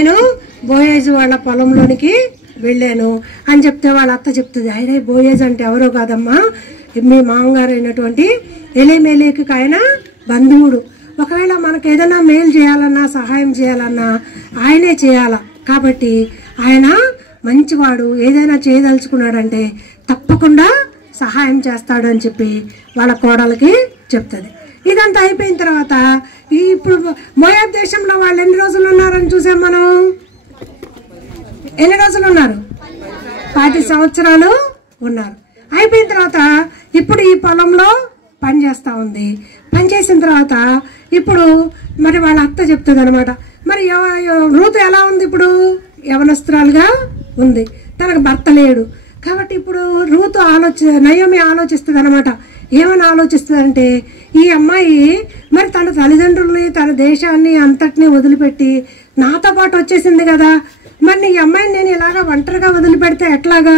నేను బోయేజు వాళ్ళ పొలంలోనికి వెళ్ళాను అని చెప్తే వాళ్ళ అత్త చెప్తుంది, ఆయన బోయేజ్ అంటే ఎవరో కాదమ్మా, మీ మామగారు అయినటువంటి ఎలీమెలెకుకి ఆయన బంధువుడు. ఒకవేళ మనకు ఏదైనా మేలు చేయాలన్నా సహాయం చేయాలన్నా ఆయనే చేయాల. కాబట్టి ఆయన మంచివాడు, ఏదైనా చేయదలుచుకున్నాడంటే తప్పకుండా సహాయం చేస్తాడు అని చెప్పి వాళ్ళ కోడలకి చెప్తుంది. ఇదంతా అయిపోయిన తర్వాత ఇప్పుడు మోయాబ్ దేశంలో వాళ్ళు ఎన్ని రోజులు ఉన్నారని చూసాం మనం. ఎన్ని రోజులు ఉన్నారు? 10 సంవత్సరాలు ఉన్నారు. అయిపోయిన తర్వాత ఇప్పుడు ఈ పొలంలో పని చేస్తూ ఉంది. పని చేసిన తర్వాత ఇప్పుడు మరి వాళ్ళ అత్త చెప్తుంది అనమాట, మరి రూతు ఎలా ఉంది? ఇప్పుడు యవనస్తురాలుగా ఉంది, తనకు భర్త లేడు. కాబట్టి ఇప్పుడు రూతు నయోమి ఆలోచిస్తుంది అనమాట. ఏమని ఆలోచిస్తుంది అంటే, ఈ అమ్మాయి మరి తన తల్లిదండ్రుల్ని తన దేశాన్ని అంతటినీ వదిలిపెట్టి నాతో పాటు వచ్చేసింది కదా, మరి ఈ అమ్మాయిని నేను ఇలాగా ఒంటరిగా వదిలిపెడితే ఎట్లాగా?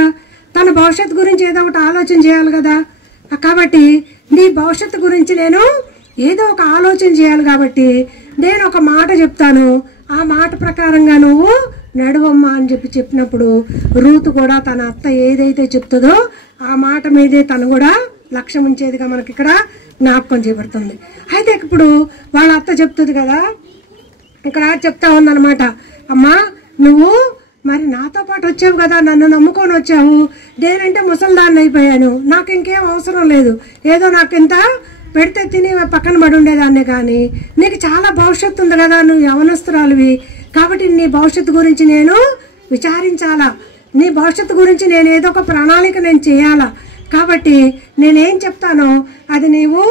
తన భవిష్యత్తు గురించి ఏదో ఒకటి ఆలోచన చేయాలి కదా. కాబట్టి నీ భవిష్యత్తు గురించి నేను ఏదో ఒక ఆలోచన చేయాలి. కాబట్టి నేను ఒక మాట చెప్తాను, ఆ మాట ప్రకారంగా నువ్వు నడువమ్మా అని చెప్పినప్పుడు రూతు కూడా తన అత్త ఏదైతే చెప్తుందో ఆ మాట మీదే తను కూడా లక్ష్యం ఉంచేదిగా మనకి ఇక్కడ జ్ఞాపకం చేయబడుతుంది. అయితే ఇప్పుడు వాళ్ళ అత్త చెప్తుంది కదా, ఇక్కడ చెప్తా ఉందన్నమాట, అమ్మా నువ్వు మరి నాతో పాటు వచ్చావు కదా, నన్ను నమ్ముకొని వచ్చావు, నేనంటే ముసల్దాన్ని అయిపోయాను, నాకు ఇంకేం అవసరం లేదు, ఏదో నాకు ఇంత పెడితే తిని పక్కన పడి ఉండేదాన్నే, కానీ నీకు చాలా భవిష్యత్తు ఉంది కదా, నువ్వు యవనస్తురాలివి, కాబట్టి నీ భవిష్యత్తు గురించి నేను విచారించాలా, నీ భవిష్యత్తు గురించి నేను ఏదో ఒక ప్రణాళిక నేను చేయాలా, కాబట్టి నేనేం చెప్తానో అది నీవు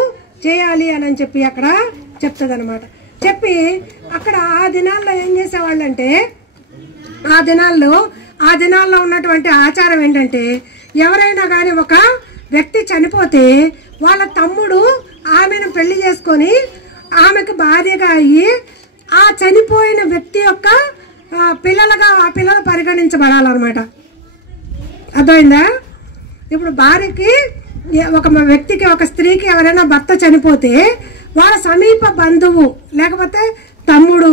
చేయాలి అని చెప్పి అక్కడ చెప్తుంది అనమాట. చెప్పి అక్కడ ఆ దినాల్లో ఏం చేసేవాళ్ళంటే, ఆ దినాల్లో ఉన్నటువంటి ఆచారం ఏంటంటే, ఎవరైనా కానీ ఒక వ్యక్తి చనిపోతే వాళ్ళ తమ్ముడు ఆమెను పెళ్లి చేసుకొని ఆమెకు భార్యగా అయ్యి ఆ చనిపోయిన వ్యక్తి యొక్క పిల్లలుగా ఆ పిల్లలు పరిగణించబడాలన్నమాట. అర్థమైందా? ఇప్పుడు భార్యకి ఒక వ్యక్తికి ఒక స్త్రీకి ఎవరైనా భర్త చనిపోతే వాళ్ళ సమీప బంధువు లేకపోతే తమ్ముడు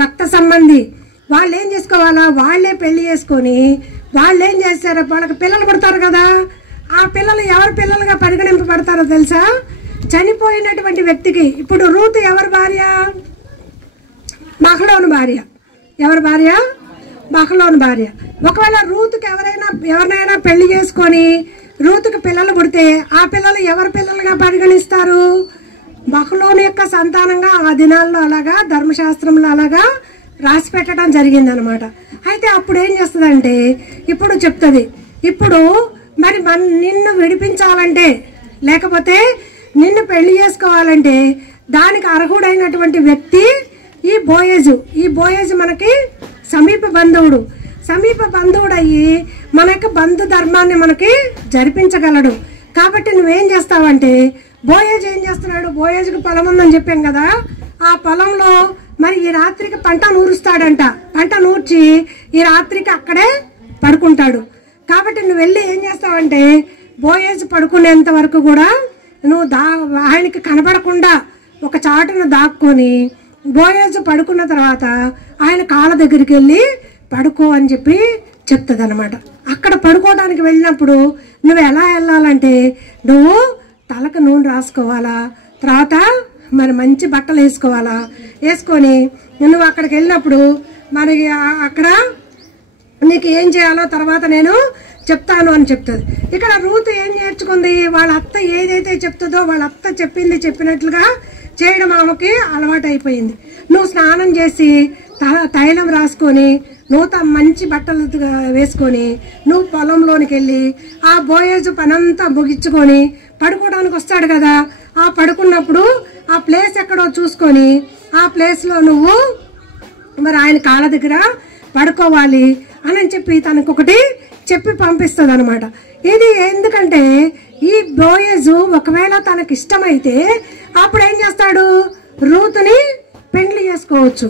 రక్త సంబంధి వాళ్ళు ఏం చేసుకోవాలా, వాళ్లే పెళ్లి చేసుకొని వాళ్ళు ఏం చేస్తారు, వాళ్ళకి పిల్లలు పుడతారు కదా, ఆ పిల్లలు ఎవరి పిల్లలుగా పరిగణింపబడతారో తెలుసా? చనిపోయినటువంటి వ్యక్తికి. ఇప్పుడు రూతు ఎవరి భార్య? మహలోను భార్య. ఎవరి భార్య? మహలోను భార్య. ఒకవేళ రూతుకి ఎవరినైనా పెళ్లి చేసుకొని రూతుకి పిల్లలు పుడితే ఆ పిల్లలు ఎవరి పిల్లలుగా పరిగణిస్తారు? మహలోను యొక్క సంతానంగా ఆ దినాల్లో అలాగా ధర్మశాస్త్రంలో అలాగా రాసి పెట్టడం జరిగింది అనమాట. అయితే అప్పుడు ఏం చేస్తుందంటే, ఇప్పుడు చెప్తుంది, ఇప్పుడు మరి నిన్ను విడిపించాలంటే లేకపోతే నిన్ను పెళ్లి చేసుకోవాలంటే దానికి అర్హుడైనటువంటి వ్యక్తి ఈ బోయేజు మనకి సమీప బంధువుడు అయ్యి మన యొక్క బంధు ధర్మాన్ని మనకి జరిపించగలడు. కాబట్టి నువ్వేం చేస్తావంటే, బోయేజు ఏం చేస్తున్నాడు, బోయేజుకి పొలం ఉందని చెప్పాం కదా, ఆ పొలంలో మరి ఈ రాత్రికి పంట నూరుస్తాడంట. పంట నూర్చి ఈ రాత్రికి అక్కడే పడుకుంటాడు. కాబట్టి నువ్వు వెళ్ళి ఏం చేస్తావంటే, బోయేజు పడుకునేంత వరకు కూడా నువ్వు ఆయనకి కనబడకుండా ఒక చాటును దాక్కొని బోయేజు పడుకున్న తర్వాత ఆయన కాళ్ళ దగ్గరికి వెళ్ళి పడుకో అని చెప్పి చెప్తుంది అనమాట. అక్కడ పడుకోవడానికి వెళ్ళినప్పుడు నువ్వు ఎలా వెళ్ళాలంటే, నువ్వు తలకు నూనె రాసుకోవాలా, తర్వాత మరి మంచి బట్టలు వేసుకోవాలా, వేసుకొని నువ్వు అక్కడికి వెళ్ళినప్పుడు మరి అక్కడ నీకు ఏం చేయాలో తర్వాత నేను చెప్తాను అని చెప్తుంది. ఇక్కడ రూతు ఏం నేర్చుకుంది, వాళ్ళ అత్త ఏదైతే చెప్తుందో వాళ్ళ అత్త చెప్పినట్లుగా చేయడం ఆమెకి అలవాటు అయిపోయింది. నువ్వు స్నానం చేసి తైలం రాసుకొని నువ్వు మంచి బట్టలు వేసుకొని నువ్వు పొలంలోనికి వెళ్ళి ఆ బోయేజు పనంతా ముగించుకొని పడుకోవడానికి వస్తాడు కదా, ఆ పడుకున్నప్పుడు ఆ ప్లేస్ ఎక్కడో చూసుకొని ఆ ప్లేస్లో నువ్వు మరి ఆయన కాళ్ళ దగ్గర పడుకోవాలి అని చెప్పి తనకొకటి చెప్పి పంపిస్తుంది అనమాట. ఇది ఎందుకంటే ఈ బోయేజు ఒకవేళ తనకి ఇష్టమైతే అప్పుడు ఏం చేస్తాడు, రూతుని పెండ్లి చేసుకోవచ్చు,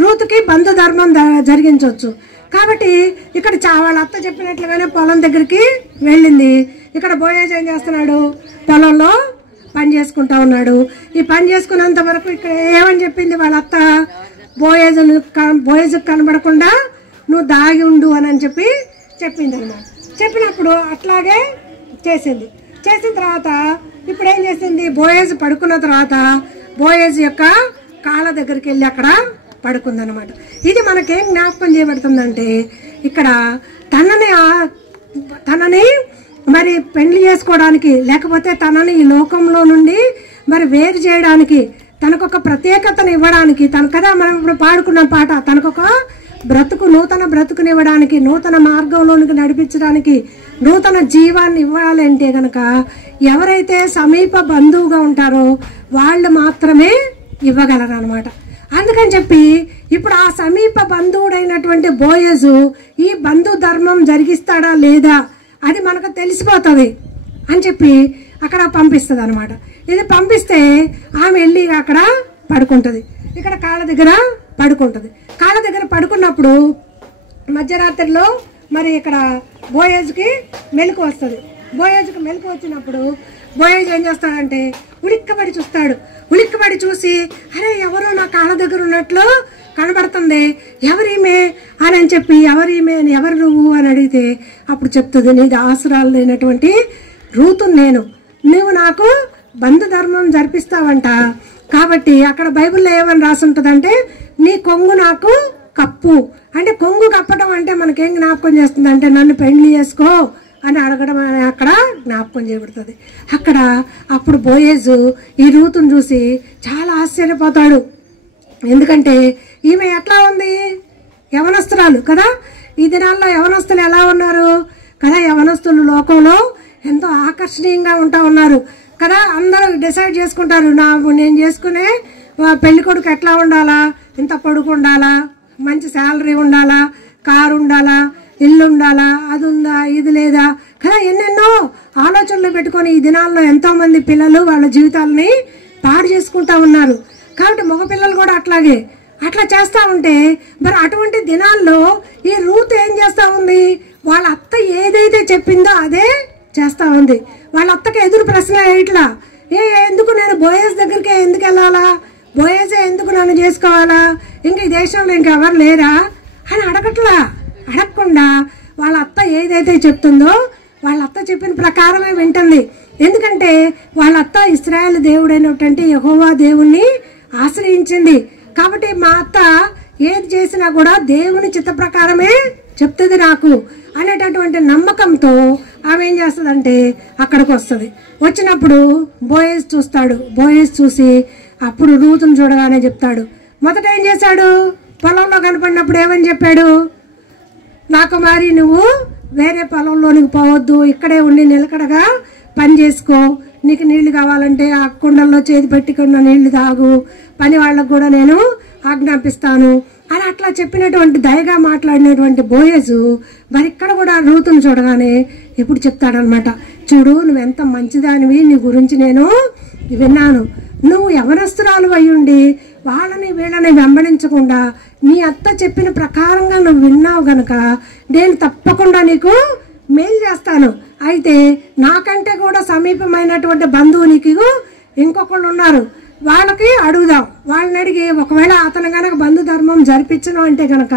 రూతుకి బంధు ధర్మం జరిగించవచ్చు. కాబట్టి ఇక్కడ వాళ్ళ అత్త చెప్పినట్లుగానే పొలం దగ్గరికి వెళ్ళింది. ఇక్కడ బోయేజు ఏం చేస్తున్నాడు, పొలంలో పని చేసుకుంటా ఉన్నాడు. ఈ పని చేసుకున్నంత వరకు ఇక్కడ ఏమని చెప్పింది వాళ్ళ అత్త, బోయజు కనబడకుండా నువ్వు దాగి ఉండు అని చెప్పి చెప్పింది అనమాట. చెప్పినప్పుడు అట్లాగే చేసింది. చేసిన తర్వాత ఇప్పుడు ఏం చేసింది, బోయజు పడుకున్న తర్వాత బోయజు యొక్క కాళ్ళ దగ్గరికి వెళ్ళి అక్కడ పడుకుందనమాట. ఇది మనకేం జ్ఞాపకం చేయబడుతుందంటే, ఇక్కడ తనని మరి పెళ్లి చేసుకోవడానికి, లేకపోతే తనని ఈ లోకంలో నుండి మరి వేరు చేయడానికి, తనకొక ప్రత్యేకతను ఇవ్వడానికి, కదా మనం ఇప్పుడు పాడుకున్న పాట, తనకొక నూతన బ్రతుకునివ్వడానికి, నూతన మార్గంలోనికి నడిపించడానికి, నూతన జీవాన్ని ఇవ్వాలంటే గనక ఎవరైతే సమీప బంధువుగా ఉంటారో వాళ్ళు మాత్రమే ఇవ్వగలరు అనమాట. అందుకని చెప్పి ఇప్పుడు ఆ సమీప బంధువుడైనటువంటి బోయజు ఈ బంధు ధర్మం జరిగిస్తాడా లేదా అది మనకు తెలిసిపోతుంది అని చెప్పి అక్కడ పంపిస్తుంది అనమాట. ఇది పంపిస్తే ఆమె వెళ్ళి అక్కడ పడుకుంటుంది. ఇక్కడ కాళ్ళ దగ్గర పడుకుంటుంది. కాళ్ళ దగ్గర పడుకున్నప్పుడు మధ్యరాత్రిలో మరి ఇక్కడ బోయజుకి మెలకు వస్తుంది. బోయజుకి మెలకు వచ్చినప్పుడు బోయజు ఏం చేస్తాడంటే ఉలిక్కబడి చూస్తాడు. ఉలిక్కబడి చూసి, అరే ఎవరో నా కాళ్ళ దగ్గర ఉన్నట్లు కనబడుతుంది, ఎవరీమే అని చెప్పి, ఎవరీమే అని, ఎవరు నువ్వు అని అడిగితే అప్పుడు చెప్తుంది, నీది ఆసురాలు లేనటువంటి రూతు నేను, నువ్వు నాకు బంధు ధర్మం జరిపిస్తావంట. కాబట్టి అక్కడ బైబిల్లో ఏమని రాసి ఉంటుందంటే, నీ కొంగు నాకు కప్పు అంటే, కొంగు కప్పడం అంటే మనకేం జ్ఞాపకం చేస్తుంది అంటే, నన్ను పెళ్లి చేసుకో అని అడగడం అక్కడ జ్ఞాపకం చేయబడుతుంది. అక్కడ అప్పుడు బోయజు ఈ రూతును చూసి చాలా ఆశ్చర్యపోతాడు. ఎందుకంటే ఈమె ఎట్లా ఉంది, యవనస్తురాలు కదా. ఈ దినాల్లో యవనస్తులు ఎలా ఉన్నారు కదా, యవనస్తులు లోకంలో ఎంతో ఆకర్షణీయంగా ఉంటా ఉన్నారు కదా. అందరూ డిసైడ్ చేసుకుంటారు, నేను చేసుకునే పెళ్లి కొడుకు ఎట్లా ఉండాలా, ఇంత పొడుగు ఉండాలా, మంచి శాలరీ ఉండాలా, కారు ఉండాలా, ఇల్లు ఉండాలా, అది ఉందా, ఇది లేదా కదా, ఎన్నెన్నో ఆలోచనలు పెట్టుకొని ఈ దినాల్లో ఎంతో మంది పిల్లలు వాళ్ళ జీవితాలని పాడు చేసుకుంటా ఉన్నారు. కాబట్టి మగపిల్లలు కూడా అట్లా చేస్తా ఉంటే, మరి అటువంటి దినాల్లో ఈ రూత్ ఏం చేస్తా ఉంది, వాళ్ళ అత్త ఏదైతే చెప్పిందో అదే చేస్తా ఉంది. వాళ్ళ అత్తకి ఎదురు ప్రశ్న ఇట్లా, ఎందుకు నేను బోయజ్ దగ్గరికి ఎందుకు వెళ్ళాలా, బోయజే ఎందుకు నన్ను చేసుకోవాలా, ఇంక ఈ దేశంలో ఇంకెవరు లేరా అని అడగకుండా వాళ్ళ అత్త ఏదైతే చెప్తుందో వాళ్ళ అత్త చెప్పిన ప్రకారమే వింటుంది. ఎందుకంటే వాళ్ళ అత్త ఇశ్రాయేలు దేవుడైనటువంటి యెహోవా దేవుణ్ణి ఆశ్రయించింది. కాబట్టి మా అత్త ఏది చేసినా కూడా దేవుని చిత్త ప్రకారమే చెప్తుంది నాకు అనేటటువంటి నమ్మకంతో ఆమె ఏం చేస్తుందంటే అక్కడికి వస్తుంది. వచ్చినప్పుడు బోయజ్ చూస్తాడు. బోయజ్ చూసి అప్పుడు రూతును చూడగానే చెప్తాడు. మొదట ఏం చేశాడు, పొలంలో కనపడినప్పుడు ఏమని చెప్పాడు, నా కుమారి నువ్వు వేరే పొలంలోనికి పోవద్దు, ఇక్కడే ఉండి నిలకడగా పని చేసుకో, నీకు నీళ్లు కావాలంటే ఆ కుండల్లో చేతి పెట్టుకున్న నీళ్లు తాగు, పని వాళ్ళకు కూడా నేను ఆజ్ఞాపిస్తాను అని అట్లా చెప్పినటువంటి దయగా మాట్లాడినటువంటి బోయజు మరి ఇక్కడ కూడా రూతును చూడగానే ఇప్పుడు చెప్తాడనమాట, చూడు నువ్వెంత మంచిదానివి, నీ గురించి నేను విన్నాను, నువ్వు యవనస్తురాలు అయ్యుండి వాళ్ళని వీళ్ళని వెంబడించకుండా నీ అత్త చెప్పిన ప్రకారంగా నువ్వు విన్నావు గనక నేను తప్పకుండా నీకు మేలు చేస్తాను. అయితే నాకంటే కూడా సమీపమైనటువంటి బంధువు నీకు ఇంకొకళ్ళు ఉన్నారు, వాళ్ళకి అడుగుదాం, వాళ్ళని అడిగి ఒకవేళ అతను గనక బంధు ధర్మం జరిపించను అంటే గనక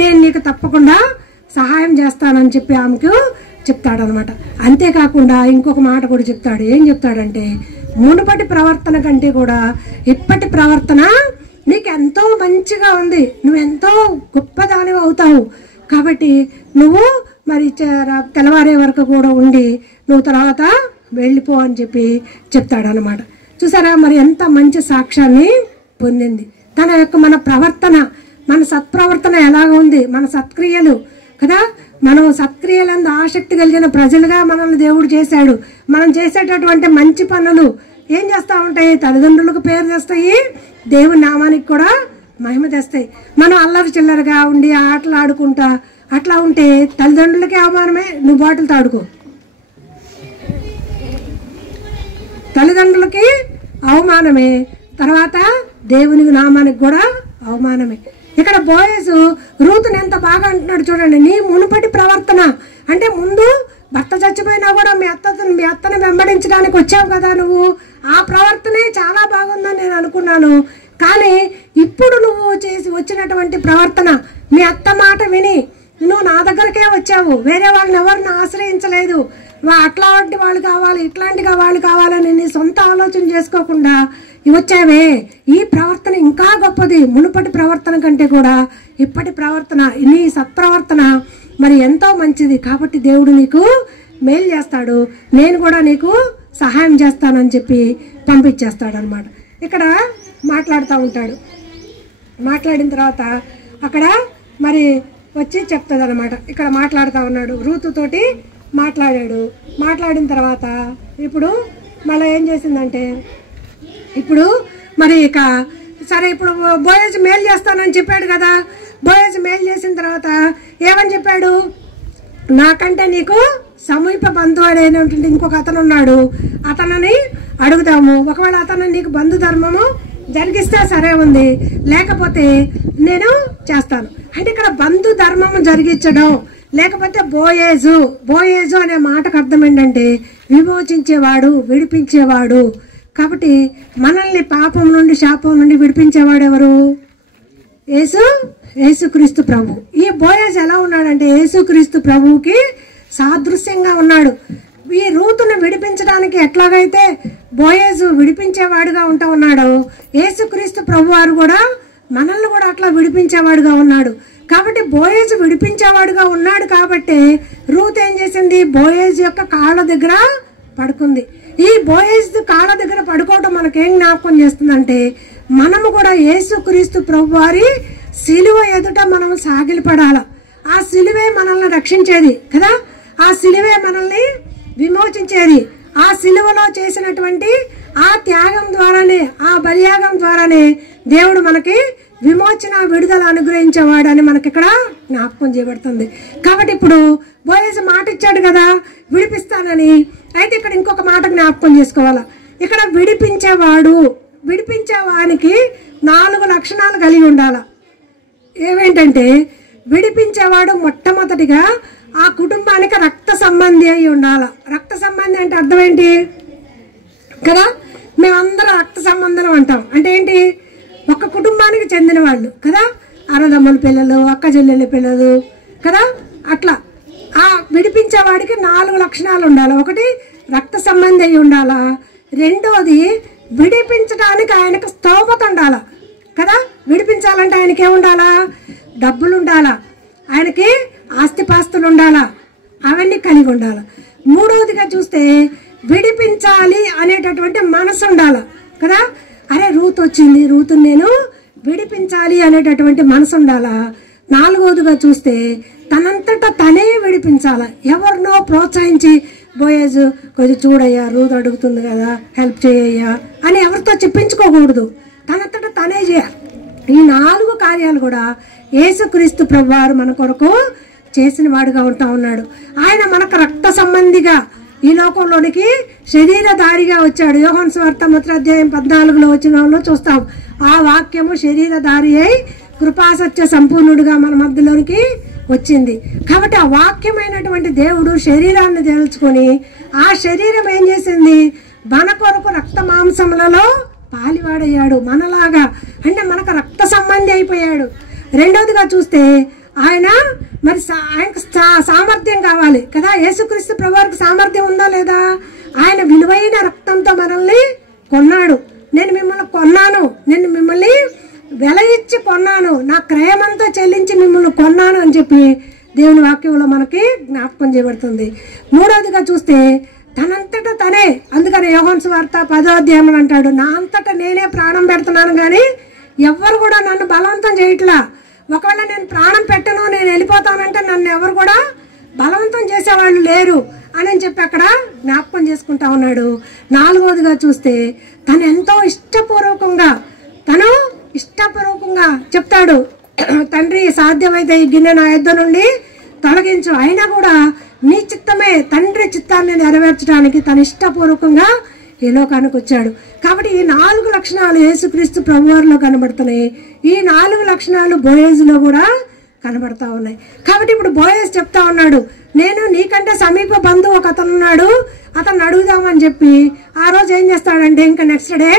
నేను నీకు తప్పకుండా సహాయం చేస్తానని చెప్పి ఆమెకు చెప్తాడనమాట. అంతేకాకుండా ఇంకొక మాట కూడా చెప్తాడు. ఏం చెప్తాడంటే, మునుపటి ప్రవర్తన కంటే కూడా ఇప్పటి ప్రవర్తన నీకు ఎంతో మంచిగా ఉంది, నువ్వెంతో గొప్పదానివి అవుతావు, కాబట్టి నువ్వు మరి తెల్లవారే వరకు కూడా ఉండి నువ్వు తర్వాత వెళ్ళిపో అని చెప్పి చెప్తాడనమాట. చూసారా మరి ఎంత మంచి సాక్ష్యాన్ని పొందింది. తన యొక్క మన ప్రవర్తన, మన సత్ప్రవర్తన ఎలాగ ఉంది, మన సత్క్రియలు కదా, మనం సత్క్రియలందు ఆసక్తి కలిగిన ప్రజలుగా మనల్ని దేవుడు చేశాడు. మనం చేసేటటువంటి మంచి పనులు ఏం చేస్తా ఉంటాయి, తల్లిదండ్రులకు పేరు తెస్తాయి, దేవుని నామానికి కూడా మహిమ తెస్తాయి. మనం అల్లరి చిల్లరగా ఉండి ఆటలు ఆడుకుంటా అట్లా ఉంటే తల్లిదండ్రులకి అవమానమే, నువ్వు బాటలు తాడుకో, తల్లిదండ్రులకి అవమానమే, తర్వాత దేవునికి నామానికి కూడా అవమానమే. ఇక్కడ బోయజు రూతుని ఎంత బాగా అంటున్నాడు చూడండి, నీ మునుపటి ప్రవర్తన అంటే ముందు భర్త చచ్చిపోయినా కూడా మీ అత్తని వెంబడించడానికి వచ్చావు కదా నువ్వు, ఆ ప్రవర్తనే చాలా బాగుందని నేను అనుకున్నాను, కానీ ఇప్పుడు నువ్వు చేసి వచ్చినటువంటి ప్రవర్తన, మీ అత్త మాట విని నువ్వు నా దగ్గరకే వచ్చావు, వేరే వాళ్ళని ఎవరిని ఆశ్రయించలేదు, అట్లాంటి వాళ్ళు కావాలి ఇట్లాంటిగా వాళ్ళు కావాలని నీ సొంత ఆలోచన చేసుకోకుండా వచ్చావే, ఈ ప్రవర్తన ఇంకా గొప్పది, మునుపటి ప్రవర్తన కంటే కూడా ఇప్పటి ప్రవర్తన, నీ సత్ప్రవర్తన మరి ఎంతో మంచిది. కాబట్టి దేవుడు నీకు మేలు చేస్తాడు, నేను కూడా నీకు సహాయం చేస్తానని చెప్పి పంపించేస్తాడు అనమాట. ఇక్కడ మాట్లాడుతూ ఉంటాడు. మాట్లాడిన తర్వాత అక్కడ మరి వచ్చి చెప్తుంది అనమాట. ఇక్కడ మాట్లాడుతూ ఉన్నాడు, రూతుతోటి మాట్లాడాడు. మాట్లాడిన తర్వాత ఇప్పుడు మళ్ళీ ఏం చేసిందంటే, ఇప్పుడు మరి ఇక సరే ఇప్పుడు బోయజ్ మేలు చేస్తానని చెప్పాడు కదా. బోయజ్ మేలు చేసిన తర్వాత ఏమని చెప్పాడు, నాకంటే నీకు సమీప బంధువుడైనటువంటి ఇంకొక అతను ఉన్నాడు, అతనని అడుగుదాము, ఒకవేళ అతను నీకు బంధు ధర్మము జరిగిస్తే సరే ఉంది, లేకపోతే నేను చేస్తాను. అంటే ఇక్కడ బంధు ధర్మము జరిగించడం, లేకపోతే బోయేజు అనే మాటకు అర్థం ఏంటంటే విమోచించేవాడు, విడిపించేవాడు. కాబట్టి మనల్ని పాపం నుండి శాపం నుండి విడిపించేవాడు ఎవరు? యేసుక్రీస్తు ప్రభు. ఈ బోయేజ్ ఎలా ఉన్నాడంటే యేసుక్రీస్తు ప్రభువుకి సాదృశ్యంగా ఉన్నాడు. ఈ రూతును విడిపించడానికి ఎట్లాగైతే బోయేజు విడిపించేవాడుగా ఉంటా ఉన్నాడో, యేసుక్రీస్తు ప్రభు వారు కూడా మనల్ని కూడా అట్లా విడిపించేవాడుగా ఉన్నాడు. కాబట్టి బోయేజు విడిపించేవాడుగా ఉన్నాడు కాబట్టి రూత్ ఏం చేసింది, బోయేజు యొక్క కాళ్ళ దగ్గర పడుకుంది. ఈ బోయేజు కాళ్ళ దగ్గర పడుకోవడం మనకేం జ్ఞాపకం చేస్తుందంటే, మనము కూడా యేసుక్రీస్తు ప్రభు వారి సిలువ ఎదుట మనం సాగిలపడాల. ఆ సిలువే మనల్ని రక్షించేది కదా, ఆ సిలువే మనల్ని విమోచించేది. ఆ సిలువలో చేసినటువంటి ఆ త్యాగం ద్వారానే, ఆ బలియాగం ద్వారానే దేవుడు మనకి విమోచన, విడుదల అనుగ్రహించేవాడు అని మనకి ఇక్కడ జ్ఞాపకం చేయబడుతుంది. కాబట్టి ఇప్పుడు బోయేజు మాట ఇచ్చాడు కదా విడిపిస్తానని. అయితే ఇక్కడ ఇంకొక మాట జ్ఞాపకం చేసుకోవాలా. ఇక్కడ విడిపించేవానికి 4 లక్షణాలు కలిగి ఉండాల. ఏవేంటంటే, విడిపించేవాడు మొట్టమొదటిగా ఆ కుటుంబానికి రక్త సంబంధి అయి ఉండాల. రక్త సంబంధి అంటే అర్థం ఏంటి కదా, మేమందరం రక్త సంబంధం అంటాం. అంటే ఏంటి, ఒక కుటుంబానికి చెందిన వాళ్ళు కదా, అన్నదమ్ముల పిల్లలు, అక్క చెల్లెళ్ళ పిల్లలు కదా. అట్లా ఆ విడిపించేవాడికి 4 లక్షణాలు ఉండాలి. ఒకటి రక్త సంబంధి అయి ఉండాలా, రెండోది విడిపించడానికి ఆయనకు స్తోమత ఉండాలా కదా. విడిపించాలంటే ఆయనకి ఏముండాలా, డబ్బులు ఉండాలా, ఆయనకి ఆస్తిపాస్తులు ఉండాలా, అవన్నీ కలిగి ఉండాలా. మూడవదిగా చూస్తే విడిపించాలి అనేటటువంటి మనసు ఉండాల కదా. అరే రూత్ వచ్చింది, రూతుని నేను విడిపించాలి అనేటటువంటి మనసు ఉండాలా. నాలుగవదిగా చూస్తే తనంతటా తనే విడిపించాల. ఎవరినో ప్రోత్సహించి బోయేజు కొంచెం చూడయ్యా, రూత్ అడుగుతుంది కదా హెల్ప్ చేయయ్యా అని ఎవరితో చెప్పించుకోకూడదు, తనంతటా తనే చేయాలి. ఈ 4 కార్యాలు కూడా యేసుక్రీస్తు ప్రభువారు మన కొరకు చేసిన వాడుగా ఉంటా ఉన్నాడు. ఆయన మనకు రక్త సంబంధిగా ఈ లోకంలోనికి శరీరధారిగా వచ్చాడు. యోహాను సువార్త 3:14 వచనంలో చూస్తాం. ఆ వాక్యము శరీరధారి అయి కృపాసత్య సంపూర్ణుడుగా మన మధ్యలోనికి వచ్చింది. కాబట్టి ఆ వాక్యమైనటువంటి దేవుడు శరీరాన్ని తెలుసుకొని ఆ శరీరం ఏం చేసింది, మన కొరకు రక్త మాంసములలో పాలివాడయ్యాడు. మనలాగా అంటే మనకు రక్త సంబంధి అయిపోయాడు. రెండోదిగా చూస్తే ఆయన మరి ఆయనకు సామర్థ్యం కావాలి కదా. యేసుక్రీస్తు ప్రభువారికి సామర్థ్యం ఉందా లేదా? ఆయన విలువైన రక్తంతో మనల్ని కొన్నాడు. నేను మిమ్మల్ని కొన్నాను, నేను మిమ్మల్ని వెల ఇచ్చి కొన్నాను, నా క్రయమంతా చెల్లించి మిమ్మల్ని కొన్నాను అని చెప్పి దేవుని వాక్యంలో మనకి జ్ఞాపకం చేయబడుతుంది. మూడవదిగా చూస్తే తనంతటా తనే, అందుకని యోహాను సువార్త 10వ అధ్యాయం అంటాడు, నా అంతటా నేనే ప్రాణం పెడుతున్నాను కానీ ఎవ్వరు కూడా నన్ను బలవంతం చేయట్లా. ఒకవేళ నేను ప్రాణం పెట్టను, నేను వెళ్ళిపోతానంటే నన్ను ఎవరు కూడా బలవంతం చేసేవాళ్ళు లేరు అని చెప్పి అక్కడ జ్ఞాపకం చేసుకుంటా ఉన్నాడు. నాలుగవదిగా చూస్తే తను ఎంతో ఇష్టపూర్వకంగా చెప్తాడు, తండ్రి సాధ్యమైతే ఈ గిన్నె నా యొద్ద నుండి తొలగించు, అయినా కూడా నీ చిత్తమే, తండ్రి చిత్తాన్ని నెరవేర్చడానికి తను ఇష్టపూర్వకంగా ఈ లోకానికి వచ్చాడు. కాబట్టి ఈ 4 లక్షణాలు యేసుక్రీస్తు ప్రభువారిలో కనబడుతున్నాయి. ఈ 4 లక్షణాలు బోయేజులో కూడా కనబడతా ఉన్నాయి. కాబట్టి ఇప్పుడు బోయేజ్ చెప్తా ఉన్నాడు, నేను నీకంటే సమీప బంధువు ఒక అతను ఉన్నాడు, అతను అడుగుదామని చెప్పి ఆ రోజు ఏం చేస్తాడంటే ఇంకా నెక్స్ట్ డే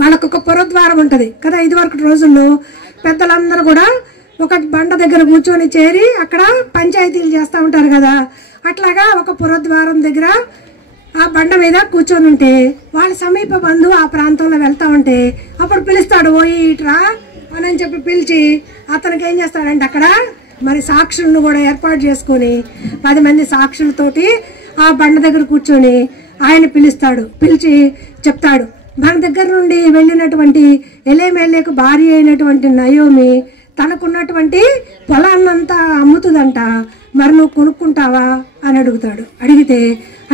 వాళ్ళకు ఒక పురద్వారం ఉంటుంది కదా. ఇదివరకు రోజుల్లో పెద్దలందరూ కూడా ఒక బండ దగ్గర కూర్చొని చేరి అక్కడ పంచాయతీలు చేస్తూ ఉంటారు కదా. అట్లాగా ఒక పురద్వారం దగ్గర ఆ బండ మీద కూర్చొని ఉంటే వాళ్ళ సమీప బంధువు ఆ ప్రాంతంలో వెళ్తా ఉంటే అప్పుడు పిలుస్తాడు, ఓయి ఇట్రా అని చెప్పి పిలిచి అతనికి ఏం చేస్తాడంటే అక్కడ మరి సాక్షులను కూడా ఏర్పాటు చేసుకొని 10 మంది సాక్షులతోటి ఆ బండ దగ్గర కూర్చొని ఆయన పిలుస్తాడు. పిలిచి చెప్తాడు, మన దగ్గర నుండి వెళ్ళినటువంటి ఎలేమెలేకు భార్య అయినటువంటి నయోమి తనకున్నటువంటి పొలాన్నంతా అమ్ముతుందంట, మరి నువ్వు కొనుక్కుంటావా అని అడుగుతాడు. అడిగితే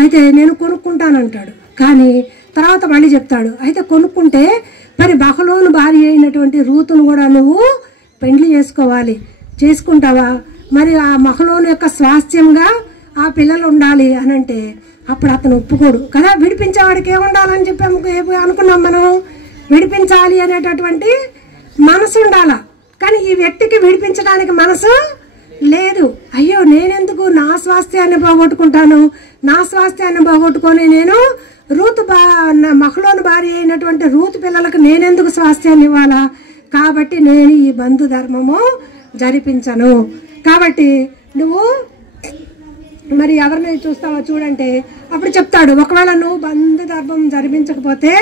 అయితే నేను కొనుక్కుంటానంటాడు. కానీ తర్వాత మళ్ళీ చెప్తాడు, అయితే కొనుక్కుంటే మరి బహలోను భార్య అయినటువంటి రూతును కూడా నువ్వు పెండ్లి చేసుకోవాలి, చేసుకుంటావా? మరి ఆ మహలోను యొక్క స్వాస్థ్యంగా ఆ పిల్లలు ఉండాలి అని అంటే అప్పుడు అతను ఒప్పుకోడు కదా. విడిపించేవాడికి ఏముండాలని చెప్పి అనుకున్నాం మనం, విడిపించాలి అనేటటువంటి మనసు ఉండాలా. కానీ ఈ వ్యక్తికి విడిపించడానికి మనసు లేదు. అయ్యో నేనెందుకు నా స్వాస్థ్యాన్ని పోగొట్టుకుంటాను, నా స్వాస్థ్యాన్ని పోగొట్టుకొని నేను మహలోను భార్య అయినటువంటి రూతు పిల్లలకు నేనెందుకు స్వాస్థ్యాన్ని ఇవ్వాలా, కాబట్టి నేను ఈ బంధు ధర్మము జరిపించను. కాబట్టి నువ్వు మరి ఎవరిని చూస్తావో చూడంటే అప్పుడు చెప్తాడు, ఒకవేళ నువ్వు బంధు ధర్మం జరిపించకపోతే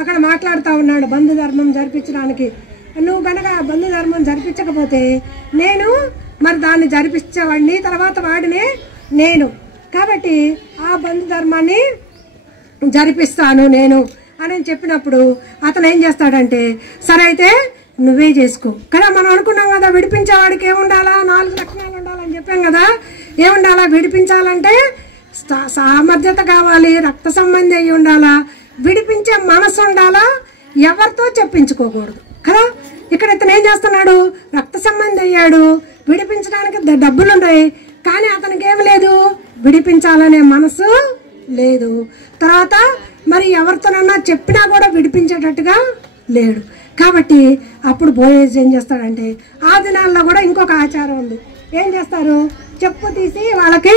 అక్కడ మాట్లాడుతూ ఉన్నాడు, బంధు ధర్మం జరిపించడానికి నువ్వు కనుక బంధు ధర్మం జరిపించకపోతే నేను మరి దాన్ని జరిపించేవాడిని, తర్వాత వాడినే నేను, కాబట్టి ఆ బంధు ధర్మాన్ని జరిపిస్తాను నేను అని చెప్పినప్పుడు అతను ఏం చేస్తాడంటే సరే అయితే నువ్వే చేసుకో కదా. మనం అనుకున్నాం కదా విడిపించేవాడికి ఏముండాలా, 4 లక్షణాలు ఉండాలని చెప్పాం కదా. ఏముండాలా, విడిపించాలంటే సామర్థ్యత కావాలి, రక్త సంబంధి అయి ఉండాలా, విడిపించే మనసు ఉండాలా, ఎవరితో చెప్పించుకోకూడదు కదా. ఇక్కడ ఇతను ఏం చేస్తున్నాడు, రక్త సంబంధి అయ్యాడు, విడిపించడానికి డబ్బులు ఉన్నాయి, కానీ అతనికి ఏమి లేదు, విడిపించాలనే మనసు లేదు. తర్వాత మరి ఎవరితోనన్నా చెప్పినా కూడా విడిపించేటట్టుగా లేడు. కాబట్టి అప్పుడు బోయేజ్ ఏం చేస్తాడంటే ఆ దినాల్లో కూడా ఇంకొక ఆచారం ఉంది. ఏం చేస్తారు, చెప్పు తీసి వాళ్ళకి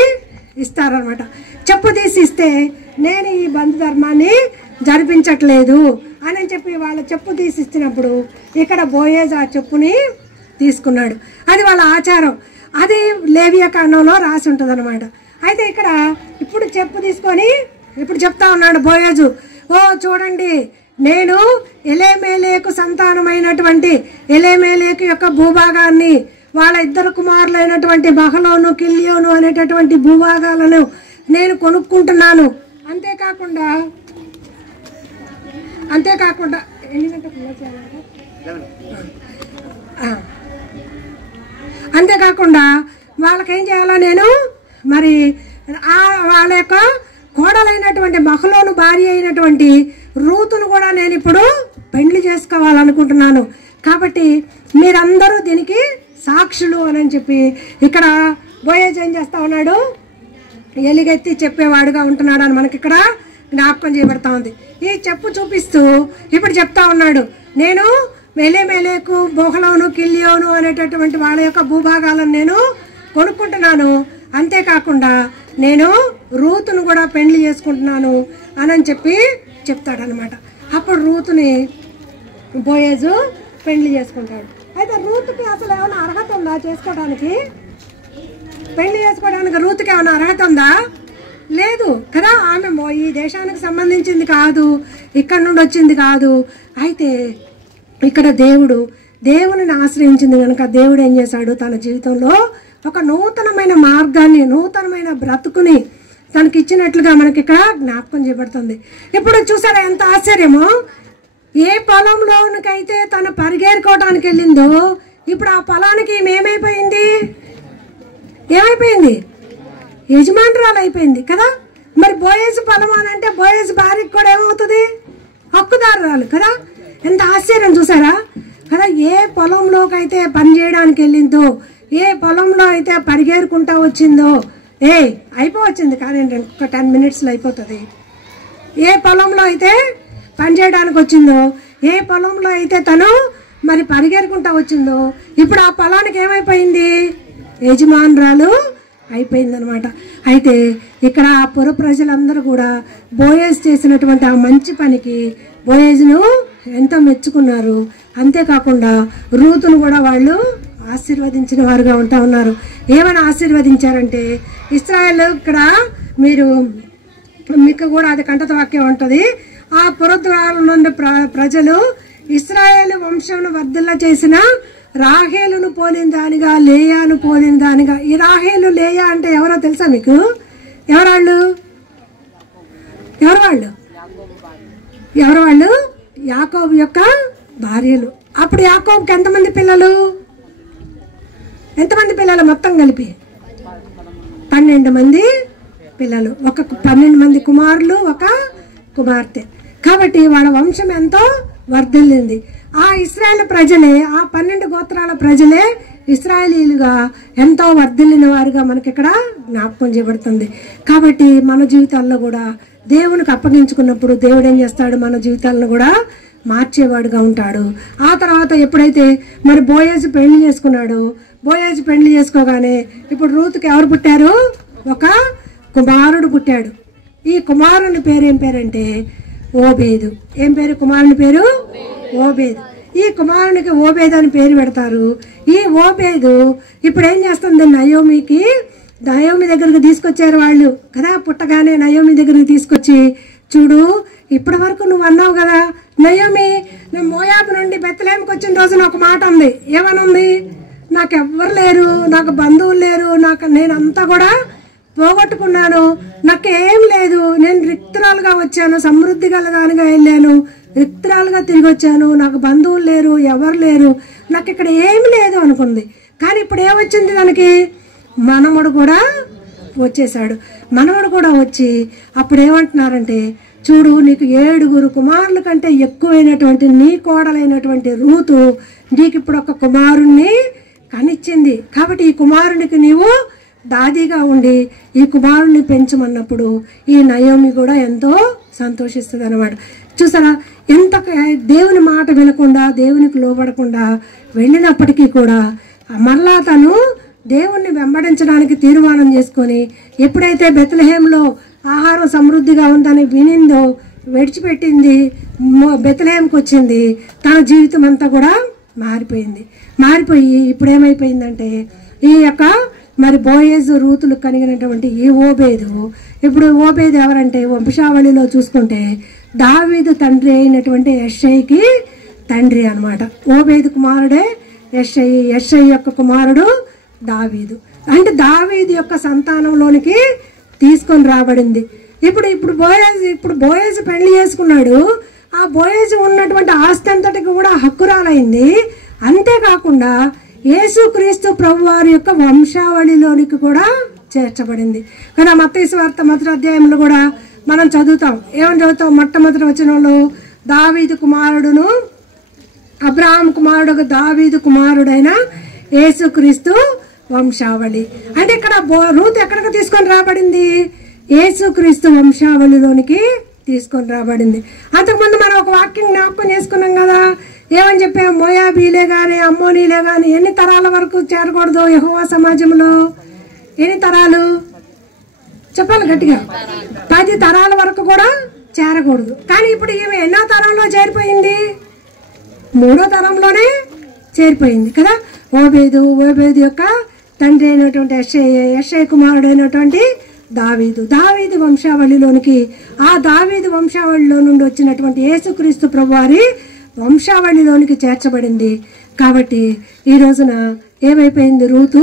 ఇస్తారనమాట. చెప్పు తీసి ఇస్తే నేను ఈ బంధు ధర్మాన్ని జరిపించట్లేదు అని చెప్పి వాళ్ళ చెప్పు తీసి ఇచ్చినప్పుడు ఇక్కడ బోయేజ్ ఆ చెప్పుని తీసుకున్నాడు. అది వాళ్ళ ఆచారం, అది లేవియా కాండంలో రాసి ఉంటుంది అనమాట. అయితే ఇక్కడ ఇప్పుడు చెప్పు తీసుకొని ఇప్పుడు చెప్తా ఉన్నాడు బోయేజు, ఓ చూడండి నేను ఎలేమెలేకు సంతానమైనటువంటి ఎలేమెలేకు యొక్క భూభాగాన్ని, వాళ్ళ 2 కుమారులైనటువంటి బహలోను కిల్యోను అనేటటువంటి భూభాగాలను నేను కొనుక్కుంటున్నాను. అంతేకాకుండా వాళ్ళకేం చేయాలా, నేను మరి వాళ్ళ యొక్క కోడలైనటువంటి మహలోను భార్య అయినటువంటి రూతును కూడా నేను ఇప్పుడు పెండ్లి చేసుకోవాలనుకుంటున్నాను. కాబట్టి మీరందరూ దీనికి సాక్షులు అని చెప్పి ఇక్కడ బోయేజ్ ఏం చేస్తా ఉన్నాడు, ఎలుగెత్తి చెప్పేవాడుగా ఉంటున్నాడు అని మనకి ఇక్కడ జ్ఞాపకం చేయబడతా ఉంది. ఈ చెప్పు చూపిస్తూ ఇప్పుడు చెప్తా ఉన్నాడు, నేను ఎలేమెలేకు బహలోను కిల్యోను అనేటటువంటి వాళ్ళ యొక్క భూభాగాలను నేను కొనుక్కుంటున్నాను, అంతేకాకుండా నేను రూతును కూడా పెండ్లి చేసుకుంటున్నాను అని చెప్పి చెప్తాడనమాట. అప్పుడు రూతుని బోయేజు పెండ్లి చేసుకుంటాడు. అయితే రూతుకి అసలు ఏమైనా అర్హత ఉందా చేసుకోవడానికి, పెళ్లి చేసుకోవడానికి రూతుకి ఏమైనా అర్హత ఉందా? లేదు కదా. ఆమె ఈ దేశానికి సంబంధించింది కాదు, ఇక్కడ నుండి వచ్చింది కాదు. అయితే ఇక్కడ దేవుని ఆశ్రయించింది కనుక దేవుడు ఏం చేశాడు, తన జీవితంలో ఒక నూతనమైన మార్గాన్ని, నూతనమైన బ్రతుకుని తనకి ఇచ్చినట్లుగా మనకి ఇక్కడ జ్ఞాపకం చేయబడుతుంది. ఇప్పుడు చూసారా ఎంత ఆశ్చర్యమో, ఏ పొలంలోనికైతే తను పరిగెరుకోవడానికి వెళ్ళిందో ఇప్పుడు ఆ పొలానికి ఏమైపోయింది, యజమానురాలు అయిపోయింది కదా. మరి బోయేజు పొలం అని అంటే బోయేజు భార్యకి కూడా ఏమవుతుంది, హక్కుదారురాలు కదా. ఎంత ఆశ్చర్యం చూసారా కదా. ఏ పొలంలోకి అయితే పని చేయడానికి వెళ్ళిందో, ఏ పొలంలో అయితే పరిగెరుకుంటా వచ్చిందో, అయిపోవచ్చింది కానీ ఒక 10 మినిట్స్లో అయిపోతుంది. ఏ పొలంలో అయితే పని చేయడానికి వచ్చిందో, ఏ పొలంలో అయితే తను మరి పరిగెరుకుంటా వచ్చిందో, ఇప్పుడు ఆ పొలానికి ఏమైపోయింది, యజమానురాలు అయిపోయిందనమాట. అయితే ఇక్కడ ఆ పుర ప్రజలందరూ కూడా బోయేజ్ చేసినటువంటి ఆ మంచి పనికి బోయేజ్ను ఎంతో మెచ్చుకున్నారు. అంతేకాకుండా రూతును కూడా వాళ్ళు ఆశీర్వదించిన వారుగా ఉంటా ఉన్నారు. ఏమని ఆశీర్వదించారంటే, ఇశ్రాయేల్ ఇక్కడ మీకు కూడా అది కంటత వాక్యం ఉంటుంది. ఆ పురద్వారాల నుండి ప్రజలు ఇశ్రాయేల్ వంశంను వర్ధిల్ల చేసిన రాహేలును పోలిన దానిగా, లేయాను పోలిన దానిగా. ఈ రాహేలు లేయా అంటే ఎవరో తెలుసా మీకు? ఎవరు వాళ్ళు? యాకోబు యొక్క భార్యలు. అప్పుడు యాకోబుకి ఎంతమంది పిల్లలు మొత్తం కలిపి 12 మంది పిల్లలు, 12 మంది కుమారులు, 1 కుమార్తె. కాబట్టి వాళ్ళ వంశం ఎంతో వర్ధిల్లింది. ఆ ఇశ్రాయేల్ ప్రజలే, ఆ 12 గోత్రాల ప్రజలే ఇశ్రాయేలీలుగా ఎంతో వర్ధిల్లిన వారుగా మనకి ఇక్కడ జ్ఞాపకం చేయబడుతుంది. కాబట్టి మన జీవితాల్లో కూడా దేవునికి అప్పగించుకున్నప్పుడు దేవుడు ఏం చేస్తాడు? మన జీవితాలను కూడా మార్చేవాడుగా ఉంటాడు. ఆ తర్వాత ఎప్పుడైతే మరి బోయేజ్ పెళ్లి చేసుకున్నాడు, బోయేజ్ పెళ్లి చేసుకోగానే ఇప్పుడు రూతుకి ఎవరు పుట్టారు? ఒక కుమారుడు పుట్టాడు. ఈ కుమారుని పేరు ఏం పేరంటే ఓబేదు. ఏం పేరు? కుమారుని పేరు ఓబేదు. ఈ కుమారునికి ఓబేదు అని పేరు పెడతారు. ఈ ఓబేదు ఇప్పుడు ఏం చేస్తుంది? నయోమి దగ్గరకు తీసుకొచ్చారు వాళ్ళు కదా. పుట్టగానే నయోమి దగ్గరకు తీసుకొచ్చి, చూడు ఇప్పటి వరకు నువ్వు అన్నావు కదా, నయోమి నేను మోయాబు నుండి బెత్లెహేముకి వచ్చిన రోజున ఒక మాట ఉంది. ఏమనుంది? నాకెవ్వరు లేరు, నాకు బంధువులు లేరు, నేనంతా కూడా పోగొట్టుకున్నాను, నాకేం లేదు, నేను రిక్తురాలుగా వచ్చాను, సమృద్ధి గలదానిగా వెళ్ళాను, రిక్తురాలుగా తిరిగి వచ్చాను, నాకు బంధువులు లేరు, ఎవరు లేరు, నాకు ఇక్కడ ఏమి లేదు అనుకుంది. కానీ ఇప్పుడు ఏమొచ్చింది? దానికి మనవడు కూడా వచ్చేసాడు. మనవడు కూడా వచ్చి అప్పుడు ఏమంటున్నారంటే, చూడు నీకు 7 కుమారుల కంటే ఎక్కువైనటువంటి నీ కోడలైనటువంటి రూతు నీకు ఇప్పుడు ఒక కుమారుణ్ణి కనిచ్చింది. కాబట్టి ఈ కుమారునికి నీవు దాదిగా ఉండి ఈ కుమారుణ్ణి పెంచమన్నప్పుడు ఈ నయోమి కూడా ఎంతో సంతోషిస్తుంది అన్నమాట. చూసారా, ఎంత దేవుని మాట వినకుండా, దేవునికి లోబడకుండా వెళ్ళినప్పటికీ కూడా మరలా తను దేవుణ్ణి వెంబడించడానికి తీర్మానం చేసుకొని ఎప్పుడైతే బెత్లెహేంలో ఆహారం సమృద్ధిగా ఉందని వినిందో విడిచిపెట్టింది, బెత్లెహేంకి వచ్చింది. తన జీవితం అంతా కూడా మారిపోయి ఇప్పుడు ఏమైపోయిందంటే, ఈ యొక్క మరి బోయేజు రూతులు కలిగినటువంటి ఈ ఓబేదు, ఇప్పుడు ఓబేదు ఎవరంటే వంశావళిలో చూసుకుంటే దావీదు తండ్రి అయినటువంటి యెషయికి తండ్రి అన్నమాట. ఓబేదు కుమారుడే యెషయి యొక్క కుమారుడు దావీదు. అంటే దావీదు యొక్క సంతానంలోనికి తీసుకొని రాబడింది. ఇప్పుడు బోయేజు పెళ్లి చేసుకున్నాడు. ఆ బోయేజు ఉన్నటువంటి ఆస్తి అంతటికి కూడా హక్కురాలైంది. అంతేకాకుండా యేసుక్రీస్తు ప్రభువారి యొక్క వంశావళిలోనికి కూడా చేర్చబడింది కదా. మత్తయి సువార్త 1వ అధ్యాయంలో కూడా మనం చదువుతాం. ఏమని చదువుతాం? మొట్టమొదటి వచనంలో దావీదు కుమారుడును అబ్రహాం కుమారుడు దావీదు కుమారుడైన యేసుక్రీస్తు వంశావళి. అంటే ఇక్కడ రూతు ఎక్కడికి తీసుకొని రాబడింది? యేసుక్రీస్తు వంశావళిలోనికి తీసుకొని రాబడింది. అంతకుముందు మనం ఒక వాక్యం జ్ఞాపకం చేసుకున్నాం కదా. ఏమని చెప్పాం? మోయాబీలే గాని అమ్మోనీలే గాని ఎన్ని తరాల వరకు చేరకూడదు యెహోవా సమాజంలో? ఎన్ని తరాలు చెప్పాలి గట్టిగా? 10 తరాల వరకు కూడా చేరకూడదు. కానీ ఇప్పుడు ఈమె ఎన్నో తరంలో చేరిపోయింది? 3వ తరంలోనే చేరిపోయింది కదా. ఓబేదు యొక్క తండ్రి అయినటువంటి యెషయి కుమారుడైనటువంటి దావీదు వంశావళిలోనికి, ఆ దావీదు వంశావళిలో నుండి వచ్చినటువంటి యేసుక్రీస్తు ప్రభువారి వంశావళిలోనికి చేర్చబడింది. కాబట్టి ఈ రోజున ఏమైపోయింది? రూతు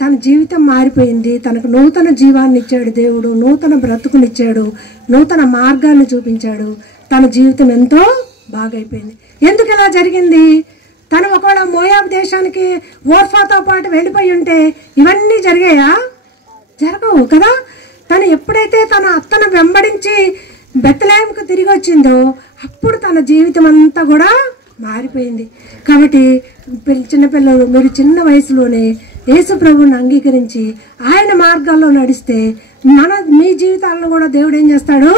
తన జీవితం మారిపోయింది. తనకు నూతన జీవాన్ని ఇచ్చాడు దేవుడు, నూతన బ్రతుకునిచ్చాడు, నూతన మార్గాన్ని చూపించాడు. తన జీవితం ఎంతో బాగైపోయింది. ఎందుకు ఇలా జరిగింది? తను ఒకవేళ మోయాబు దేశానికి ఓర్ఫాతో పాటు వెళ్ళిపోయి ఉంటే ఇవన్నీ జరిగాయా? జరగవు కదా. తను ఎప్పుడైతే తన అత్తను వెంబడించి బెత్లెహేముకు తిరిగి వచ్చిందో అప్పుడు తన జీవితం అంతా కూడా మారిపోయింది. కాబట్టి చిన్నపిల్లలు మీరు చిన్న వయసులోనే యేసు ప్రభువుని అంగీకరించి ఆయన మార్గాల్లో నడిస్తే మీ జీవితాలను కూడా దేవుడు ఏం చేస్తాడు?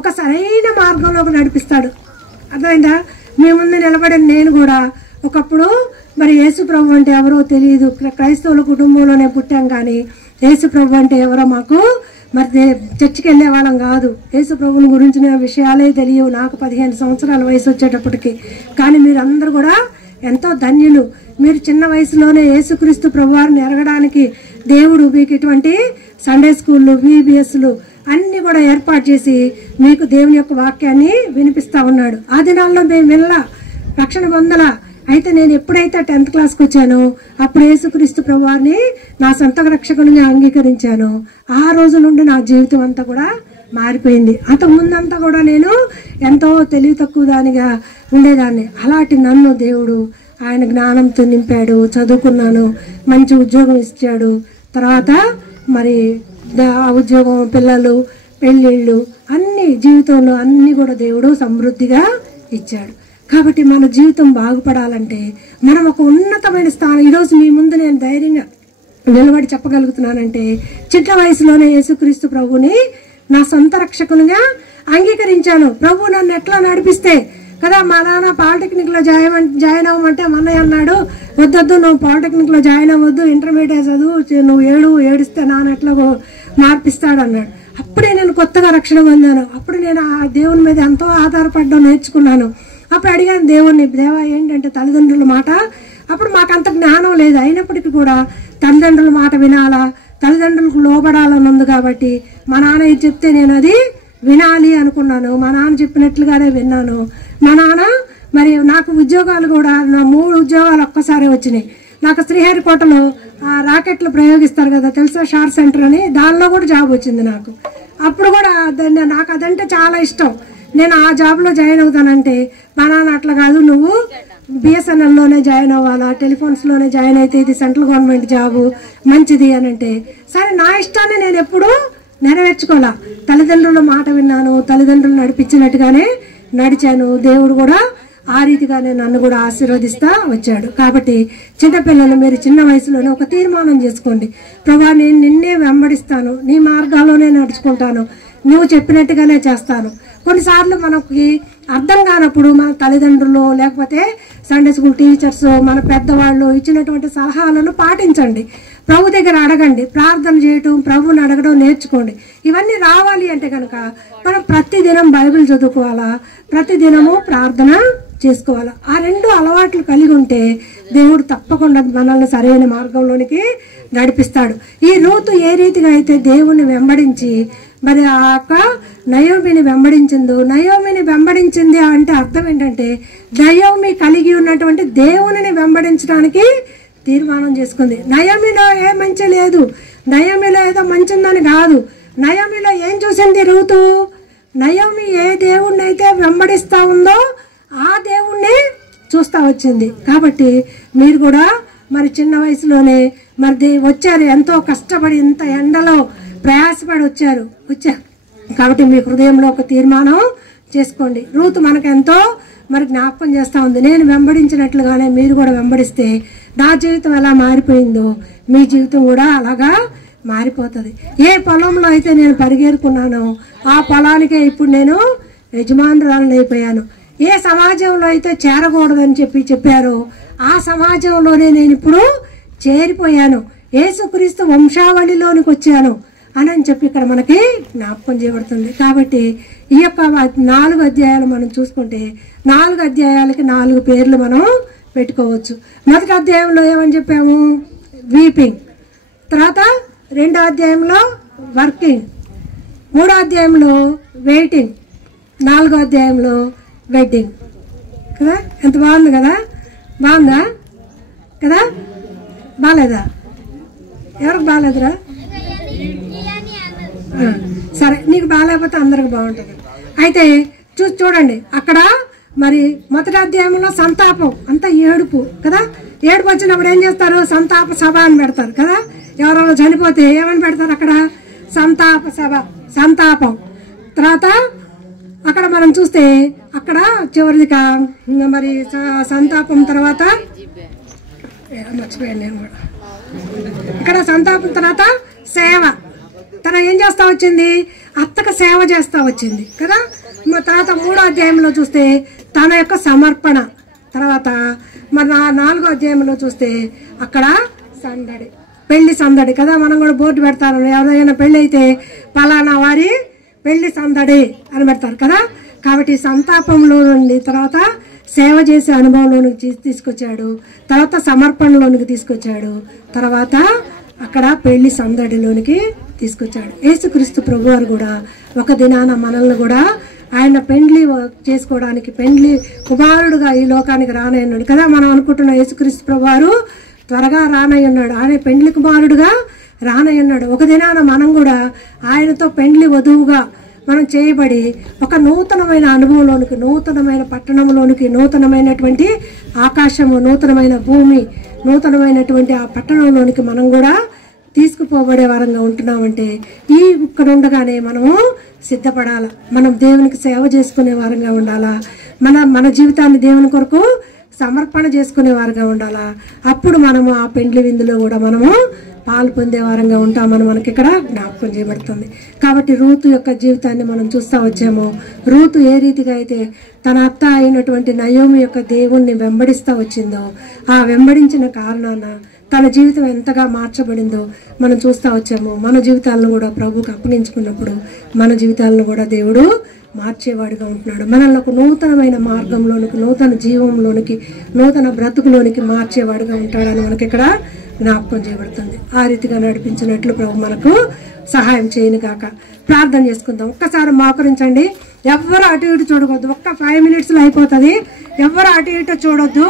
ఒక సరైన మార్గంలోకి నడిపిస్తాడు. అర్థమైందా? మీ ముందు నిలబడిన నేను కూడా ఒకప్పుడు మరి యేసు ప్రభు అంటే ఎవరో తెలియదు, క్రైస్తవుల కుటుంబంలోనే పుట్టాం. కానీ యేసు ప్రభు అంటే ఎవరో మాకు మరి చర్చికి వెళ్ళే వాళ్ళం కాదు. యేసు ప్రభుని గురించిన విషయాలే తెలియవు నాకు 15 సంవత్సరాల వయసు వచ్చేటప్పటికి. కానీ మీరందరూ కూడా ఎంతో ధన్యులు. మీరు చిన్న వయసులోనే యేసుక్రీస్తు ప్రభువారిని ఎరగడానికి దేవుడు మీకు ఇటువంటి సండే స్కూళ్ళు, VBSలు అన్ని కూడా ఏర్పాటు చేసి మీకు దేవుని యొక్క వాక్యాన్ని వినిపిస్తా ఉన్నాడు. ఆ దినాల్లో మేము వెళ్ళా, రక్షణ పొందలా. అయితే నేను ఎప్పుడైతే 10th క్లాస్కి వచ్చానో అప్పుడు యేసుక్రీస్తు ప్రభువారిని నా సొంత రక్షకునిగా అంగీకరించాను. ఆ రోజు నుండి నా జీవితం అంతా కూడా మారిపోయింది. అంతకు ముందంతా కూడా నేను ఎంతో తెలివి తక్కువ దానిగా ఉండేదాన్ని. అలాంటి నన్ను దేవుడు ఆయన జ్ఞానంతో నింపాడు, చదువుకున్నాను, మంచి ఉద్యోగం ఇచ్చాడు. తర్వాత మరి ఆ ఉద్యోగం, పిల్లలు, పెళ్ళిళ్ళు అన్ని జీవితంలో అన్ని కూడా దేవుడు సమృద్ధిగా ఇచ్చాడు. కాబట్టి మన జీవితం బాగుపడాలంటే మనం ఒక ఉన్నతమైన స్థానం, ఈరోజు మీ ముందు నేను ధైర్యంగా నిలబడి చెప్పగలుగుతున్నానంటే చిన్న వయసులోనే యేసుక్రీస్తు ప్రభుని నా సొంత రక్షకునిగా అంగీకరించాను. ప్రభు నన్ను ఎట్లా నడిపిస్తే కదా. మా నాన్న పాలిటెక్నిక్ లో జాయిన్ అవ్వమంటే అన్నయ్య అన్నాడు, వద్దొద్దు నువ్వు పాలిటెక్నిక్ లో జాయిన్ అవ్వద్దు, ఇంటర్మీడియట్ చదువు, నువ్వు ఏడిస్తే నాన్న ఎట్లా మార్పిస్తాడు అన్నాడు. అప్పుడే నేను కొత్తగా రక్షణ పొందాను. అప్పుడు నేను ఆ దేవుని మీద ఎంతో ఆధారపడడం నేర్చుకున్నాను. అప్పుడు అడిగాను దేవుణ్ణి, దేవా ఏంటంటే తల్లిదండ్రుల మాట, అప్పుడు మాకు అంత జ్ఞానం లేదు, అయినప్పటికీ కూడా తల్లిదండ్రుల మాట వినాలా, తల్లిదండ్రులకు లోబడాలని ఉంది. కాబట్టి మా నాన్న ఇది చెప్తే నేను అది వినాలి అనుకున్నాను. మా నాన్న చెప్పినట్లుగానే విన్నాను. మా నాన్న మరి నాకు ఉద్యోగాలు కూడా, నా 3 ఉద్యోగాలు ఒక్కసారి వచ్చినాయి. నాకు శ్రీహరికోటలో ఆ రాకెట్లు ప్రయోగిస్తారు కదా తెలుసా, షార్ సెంటర్ అని, దానిలో కూడా జాబ్ వచ్చింది నాకు. అప్పుడు కూడా నాకు అదంటే చాలా ఇష్టం. నేను ఆ జాబ్లో జాయిన్ అవుతానంటే మా నాన్న అట్లా కాదు, నువ్వు BSNLలోనే జాయిన్ అవ్వాలా, టెలిఫోన్స్లోనే జాయిన్ అయితే ఇది సెంట్రల్ గవర్నమెంట్ జాబు మంచిది అని అంటే, సరే నా ఇష్టాన్ని నేను ఎప్పుడూ నెరవేర్చుకోవాలా. తల్లిదండ్రుల మాట విన్నాను, తల్లిదండ్రులు నడిపించినట్టుగానే నడిచాను. దేవుడు కూడా ఆ రీతిగానే నన్ను కూడా ఆశీర్వదిస్తా వచ్చాడు. కాబట్టి చిన్నపిల్లలు మీరు చిన్న వయసులోనే ఒక తీర్మానం చేసుకోండి, ప్రభా నేను నిన్నే వెంబడిస్తాను, నీ మార్గాల్లోనే నడుచుకుంటాను, నువ్వు చెప్పినట్టుగానే చేస్తాను. కొన్నిసార్లు మనకి అర్థం కానప్పుడు మన తల్లిదండ్రులు లేకపోతే సండే స్కూల్ టీచర్స్, మన పెద్దవాళ్ళు ఇచ్చినటువంటి సలహాలను పాటించండి. ప్రభు దగ్గర అడగండి, ప్రార్థన చేయటం, ప్రభుని అడగడం నేర్చుకోండి. ఇవన్నీ రావాలి అంటే కనుక మనం ప్రతిదినం బైబిల్ చదువుకోవాలా, ప్రతిదినము ప్రార్థన చేసుకోవాలా. ఆ 2 అలవాట్లు కలిగి ఉంటే దేవుడు తప్పకుండా మనల్ని సరైన మార్గంలోనికి నడిపిస్తాడు. ఈ రూతు ఏ రీతిగా అయితే దేవుణ్ణి వెంబడించి మరి ఆ యొక్క నయోమిని వెంబడించిందో, నయోమిని వెంబడించింది అంటే అర్థం ఏంటంటే నయోమి కలిగి ఉన్నటువంటి దేవునిని వెంబడించడానికి తీర్మానం చేసుకుంది. నయోమిలో ఏ మంచి లేదు, నయోమిలో ఏదో మంచి ఉందని కాదు. నయోమిలో ఏం చూసింది రూతు? నయోమి ఏ దేవుణ్ణి అయితే వెంబడిస్తా ఉందో ఆ దేవుణ్ణి చూస్తా వచ్చింది. కాబట్టి మీరు కూడా మరి చిన్న వయసులోనే మరి వచ్చారు, ఎంతో కష్టపడి ఇంత ఎండలో ప్రయాసపడి వచ్చారు. కాబట్టి మీ హృదయంలో ఒక తీర్మానం చేసుకోండి. రూతు మనకు ఎంతో మరి జ్ఞాపకం చేస్తా ఉంది. నేను వెంబడించినట్లుగానే మీరు కూడా వెంబడిస్తే నా జీవితం ఎలా మారిపోయిందో మీ జీవితం కూడా అలాగా మారిపోతుంది. ఏ పొలంలో అయితే నేను పరిగెరుకున్నానో ఆ పొలానికే ఇప్పుడు నేను యజమానురాలను అయిపోయాను. ఏ సమాజంలో అయితే చేరకూడదని చెప్పారో ఆ సమాజంలోనే నేను ఇప్పుడు చేరిపోయాను. యేసుక్రీస్తు వంశావళిలోనికి వచ్చాను అని చెప్పి ఇక్కడ మనకి జ్ఞాపకం చేయబడుతుంది. కాబట్టి ఈ యొక్క 4 అధ్యాయాలు మనం చూసుకుంటే 4 అధ్యాయాలకి 4 పేర్లు మనం పెట్టుకోవచ్చు. మొదటి అధ్యాయంలో ఏమని చెప్పాము? వీపింగ్. తర్వాత 2వ అధ్యాయంలో వర్కింగ్, 3వ అధ్యాయంలో వెయిటింగ్, 4వ అధ్యాయంలో వెడ్డింగ్. కదా, ఎంత బాగుంది కదా? బాగుందా కదా? బాగాలేదా? ఎవరికి బాగాలేదురా? సరే, నీకు బాగాలేకపోతే అందరికి బాగుంటుంది. అయితే చూడండి, అక్కడ మరి మొదటి అధ్యాయంలో సంతాపం, అంతా ఏడుపు కదా. ఏడుపు వచ్చినప్పుడు ఏం చేస్తారు? సంతాప సభ అని పెడతారు కదా. ఎవరైనా చనిపోతే ఏమని పెడతారు అక్కడ? సంతాప సభ, సంతాపం. తర్వాత అక్కడ మనం చూస్తే అక్కడ చివరిగా మరి సంతాపం తర్వాత మర్చిపోయాను నేను కూడా. ఇక్కడ సంతాపం తర్వాత సేవ. తన ఏం చేస్తా వచ్చింది? అత్తకు సేవ చేస్తా వచ్చింది కదా. తర్వాత 3వ అధ్యాయంలో చూస్తే తన యొక్క సమర్పణ. తర్వాత మన 4వ అధ్యాయంలో చూస్తే అక్కడ సందడి. పెళ్లి సందడి కదా, మనం కూడా బోర్డు పెడతారు, ఎవరైనా పెళ్లి అయితే పలానా వారి పెళ్లి సందడి అని పెడతారు కదా. కాబట్టి సంతాపంలో నుండి తర్వాత సేవ చేసే అనుభవంలోనికి తీసుకొచ్చాడు, తర్వాత సమర్పణలోనికి తీసుకొచ్చాడు, తర్వాత అక్కడ పెళ్లి సందడిలోనికి తీసుకొచ్చాడు. యేసుక్రీస్తు ప్రభువారు కూడా ఒక దినాన మనల్ని కూడా ఆయన పెండ్లి చేసుకోవడానికి పెండ్లి కుమారుడుగా ఈ లోకానికి రానయ్యున్నాడు కదా. మనం అనుకుంటున్న యేసుక్రీస్తు ప్రభువారు త్వరగా రానయ్యున్నాడు, ఆయన పెండ్లి కుమారుడుగా రానయ్యున్నాడు. ఒక దినాన మనం కూడా ఆయనతో పెండ్లి వధువుగా మనం చేయబడి ఒక నూతనమైన అనుభవంలోనికి, నూతనమైన పట్టణంలోనికి, నూతనమైనటువంటి ఆకాశము, నూతనమైన భూమి, నూతనమైనటువంటి ఆ పట్టణంలోనికి మనం కూడా తీసుకుపోబడే వారంగా ఉంటున్నామంటే ఈ ఇక్కడ ఉండగానే మనము సిద్ధపడాలా. మనం దేవునికి సేవ చేసుకునే వారంగా ఉండాలా, మన జీవితాన్ని దేవుని కొరకు సమర్పణ చేసుకునే వారంగా ఉండాలా. అప్పుడు మనము ఆ పెండ్లి విందులో కూడా మనము పాలు పొందే వారంగా ఉంటామని మనకి ఇక్కడ జ్ఞాపకం చేయబడుతుంది. కాబట్టి రూతు యొక్క జీవితాన్ని మనం చూస్తూ వచ్చాము. రూతు ఏ రీతిగా అయితే తన అత్త అయినటువంటి నయోమి యొక్క దేవుణ్ణి వెంబడిస్తూ వచ్చిందో, ఆ వెంబడించిన కారణాన తన జీవితం ఎంతగా మార్చబడిందో మనం చూస్తూ వచ్చాము. మన జీవితాలను కూడా ప్రభువుకి అప్పగించుకున్నప్పుడు మన జీవితాలను కూడా దేవుడు మార్చేవాడిగా ఉంటున్నాడు. మనల్ని ఒక నూతనమైన మార్గంలోనికి, నూతన జీవంలోనికి, నూతన బ్రతుకులోనికి మార్చేవాడిగా ఉంటాడని మనకి ఇక్కడ జ్ఞాపకం చేయబడుతుంది. ఆ రీతిగా నడిపించినట్లు ప్రభు మనకు సహాయం చేయను కాక. ప్రార్థన చేసుకుందాం. ఒక్కసారి మోకరించండి. ఎవ్వరు అటు ఇటు చూడవద్దు. ఒక్క 5 minutesలో అయిపోతుంది. ఎవ్వరు అటు ఇటు చూడొద్దు.